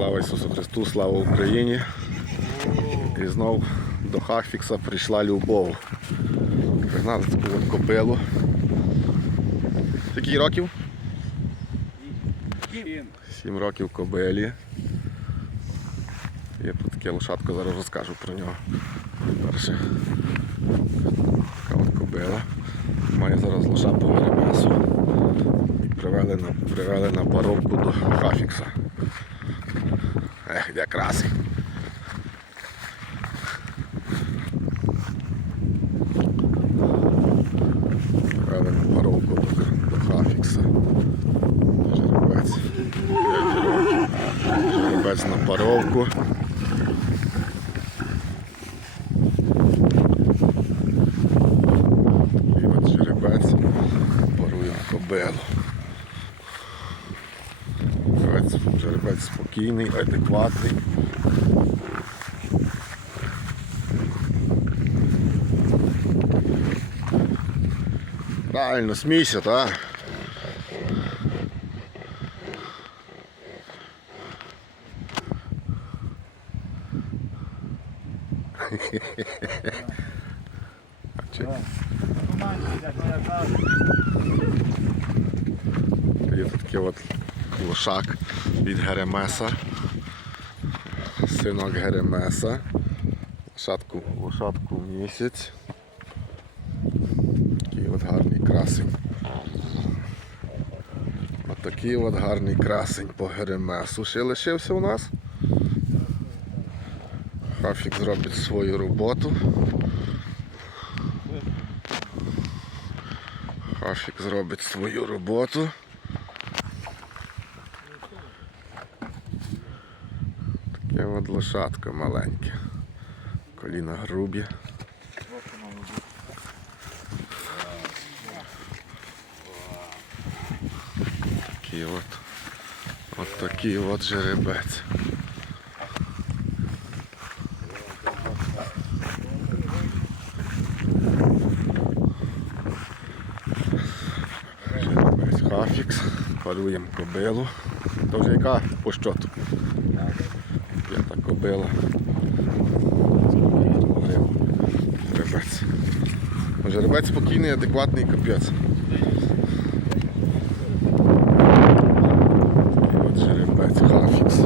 Слава Ісусу Христу, слава Україні. І знов до Хахфікса прийшла любов. Пригнали таку от кобилу. Скільки років? Сім років кобилі. Є тут таке лошадко, зараз розкажу про нього. Перше. Така от кобила. Має зараз лоша по. І привели на, привели на паровку до Хафікса. Привели на паровку до Хафікса. Жеребець. Жеребець на паровку. І от жеребець парує кобилу. Жеребець, жеребець спокійний, адекватний. Правильно, смійся, так? А чи- Є тут такий от лошак від Геремеса. Синок Геремеса. Лошадку, лошадку місяць. Такий от гарний красень. От такий от гарний красень по Геремесу. Ще лишився у нас. Хафік зробить свою роботу. Хафік зробить свою роботу. Таке от лошадка маленьке. Коліна грубі. Такий от. От такий от жеребець. Жеребець Хафікс. Паруємо кобилу. То яка по щоту? П'ята кобила. Жеребець. Жеребець спокійний, адекватний капець. От жеребець Хафікс.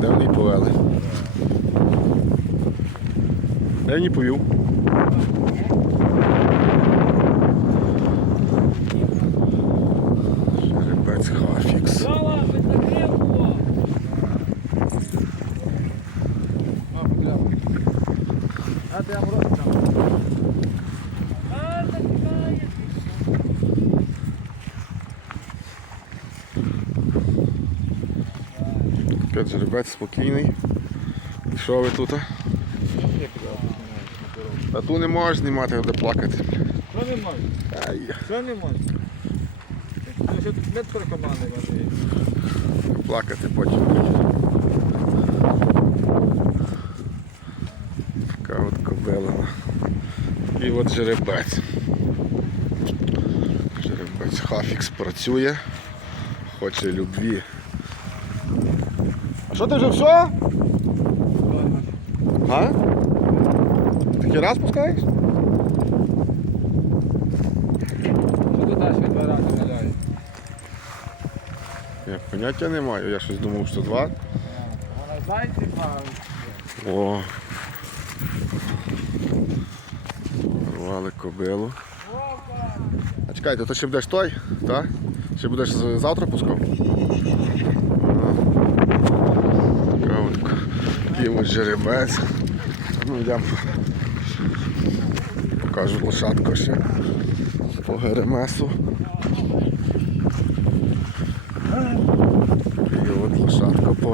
Де повели? Вони повів? Жеребець Хафікс. А ти амурок там. Капець жеребець спокійний. І Що ви тут? А ту не можеш знімати, де плакати. Що не можеш? Що не можеш? Що тут плакати потім. Така от кобила. І от жеребець. Жеребець Хафікс працює, хоче любві. Що ти вже все? А? Такий раз пускаєш? Що ти далі два рази наляє? Я поняття не маю, я щось думав, що два. Вона зайці має. О. Рвали кобилу. А чекайте, то ще будеш той, так? Ще будеш завтра пускав? Така от к- Такий от жеребець. Ну йдемо. Покажу лошадку ще. По геремесу. І от лошадка по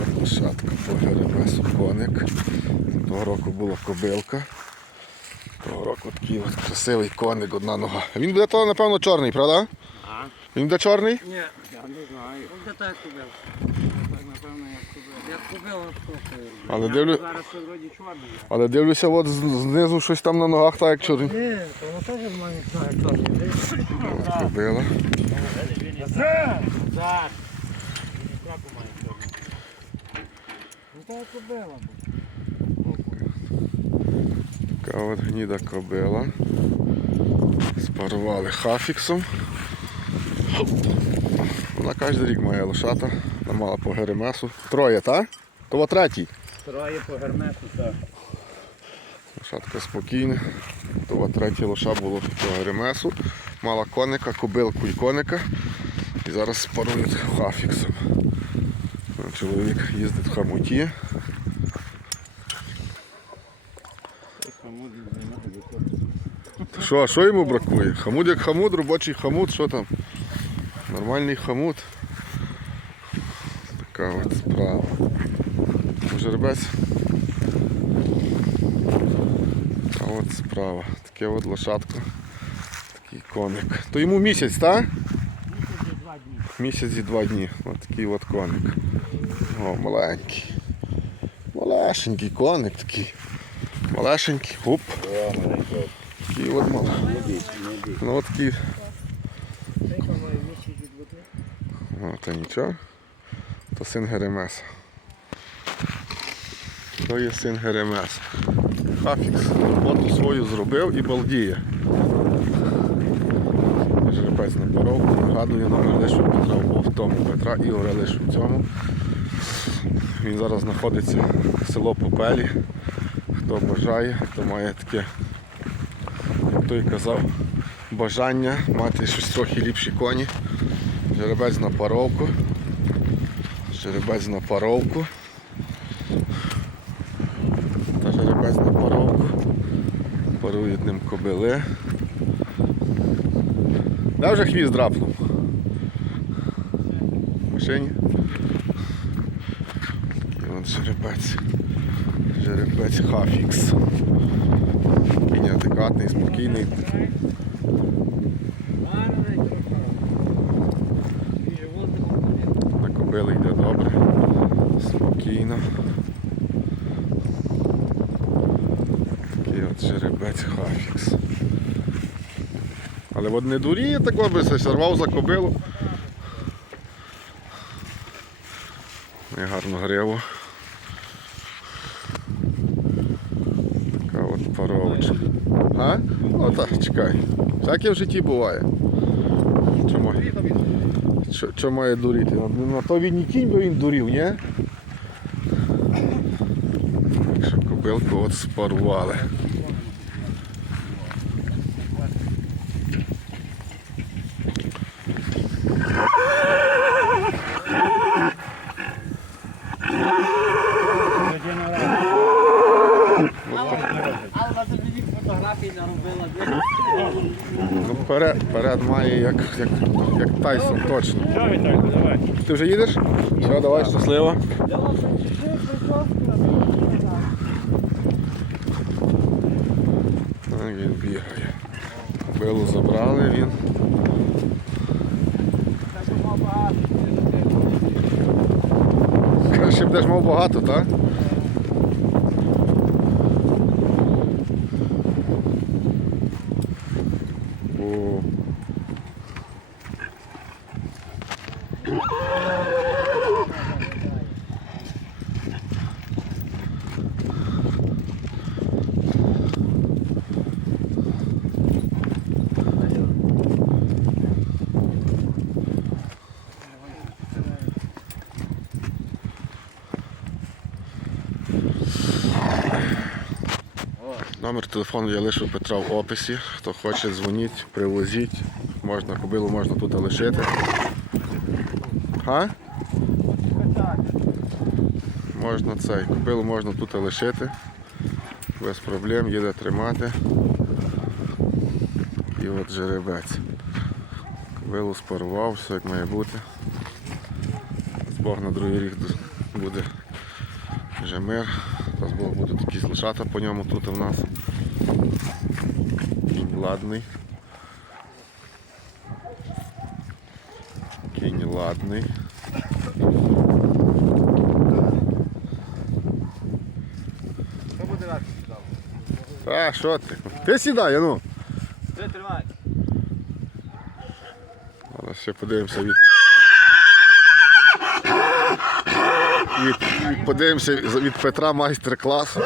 от лошадка по геремесу коник. Того року була кобилка. Того року такий от красивий коник, одна нога. Він буде то, напевно, чорний, правда? А? Він буде чорний? Ні, я не знаю. Де так купив? напевно, як кобила. Як кобила слухаю. Але дивлю- Зараз це вроді чорний. є. Але дивлюся, от з- знизу щось там на ногах, так як чорний. Ні, то воно теж має знає чорний. Кобила. Чорний. Ну то як кобила. Така от гніда кобила. Спарували хафіксом. Вона кожен рік має лошата. Вона мала по геремесу. Троє, так? То от третій. Троє по гермету, так. Лошадка спокійна. То от третє лоша було по геремесу. Мала коника, кобилку і коника. І зараз спарують хафіксом. Чоловік їздить в хамуті. Що, а що йому бракує? Хамут як хамут, робочий хамут, що там? Нормальний хамут. Така от справа. Жеребець. А от справа. Таке от лошадка. Такий коник. То йому місяць, так? Два дні. Місяць і два дні. Ось такий от коник. О, маленький. Малешенький коник такий. Малешенький. Оп. Такий от мал. Ну от такий. О, то нічого. То син Геремеса. То є син Геремеса. Хафікс роботу свою зробив і балдіє. Жеребець на паровку, нагадує номер лише Петра в тому Петра Ігоря лише в цьому. Він зараз знаходиться в село Попелі. Хто бажає, хто має таке, той казав, бажання мати щось трохи ліпші коні. Жеребець на паровку. Жеребець на паровку. Та жеребець на паровку. Парують ним кобили. Де вже хвіст драпнув? Машині. Такий от жеребець. Жеребець Хафікс. Такий неадекватний, спокійний. На кобили йде добре, спокійно. Такий от жеребець Хафікс. Але от не дуріє так би сорвав за кобилу. І гарну гриву. Така от паровочка. А? Ну так, чекай. Всяке в житті буває. Чому? Що, має дуріти? На, на то він і кінь, бо він дурів, ні? Так що кобилку от спарували. Алла тобі фотографії наробила. Вперед, вперед має як, як, як Тайсон, точно. Ти вже їдеш? Все, давай, щасливо. Він бігає. Кобилу забрали він. Краще б будеш мав багато, так? О. Номер телефону я лишу Петра в описі. Хто хоче, дзвоніть, привозіть. Можна, кобилу можна тут лишити. Га? Можна цей, кобилу можна тут лишити. Без проблем, їде тримати. І от жеребець. Кобилу спарував, все як має бути. Бог на другий рік буде вже мир. Зараз будуть якісь лишата по ньому тут у нас. Кінь ладний. Кінь ладний. А, що ти? Ти сідай, ну. Ти тримай. Зараз ще подивимося від... від подивимося від Петра майстер-клас.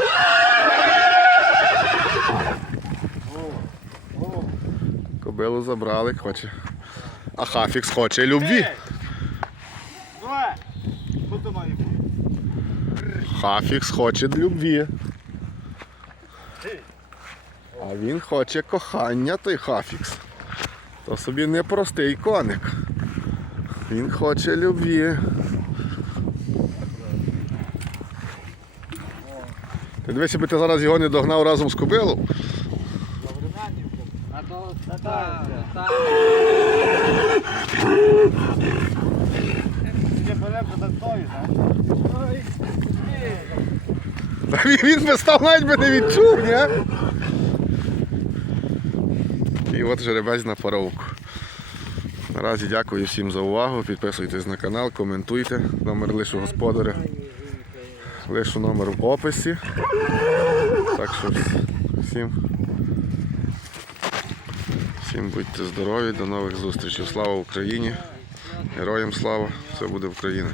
Кобилу забрали, хоче. А Хафікс хоче любві. Хафікс хоче любві. А він хоче кохання, той Хафікс. То собі непростий коник. Він хоче любві. Ти дивися, би ти зараз його не догнав разом з кобилом. А то так, так. Ти беремо за тою, так? Ой. Та Він, би став навіть би не відчув, ні? І от жеребець на паровку. Наразі дякую всім за увагу. Підписуйтесь на канал, коментуйте. Номер лишу господаря. Лишу номер в описі. Так що всім, всім будьте здорові, до нових зустрічей. Слава Україні! Героям слава! Все буде Україна!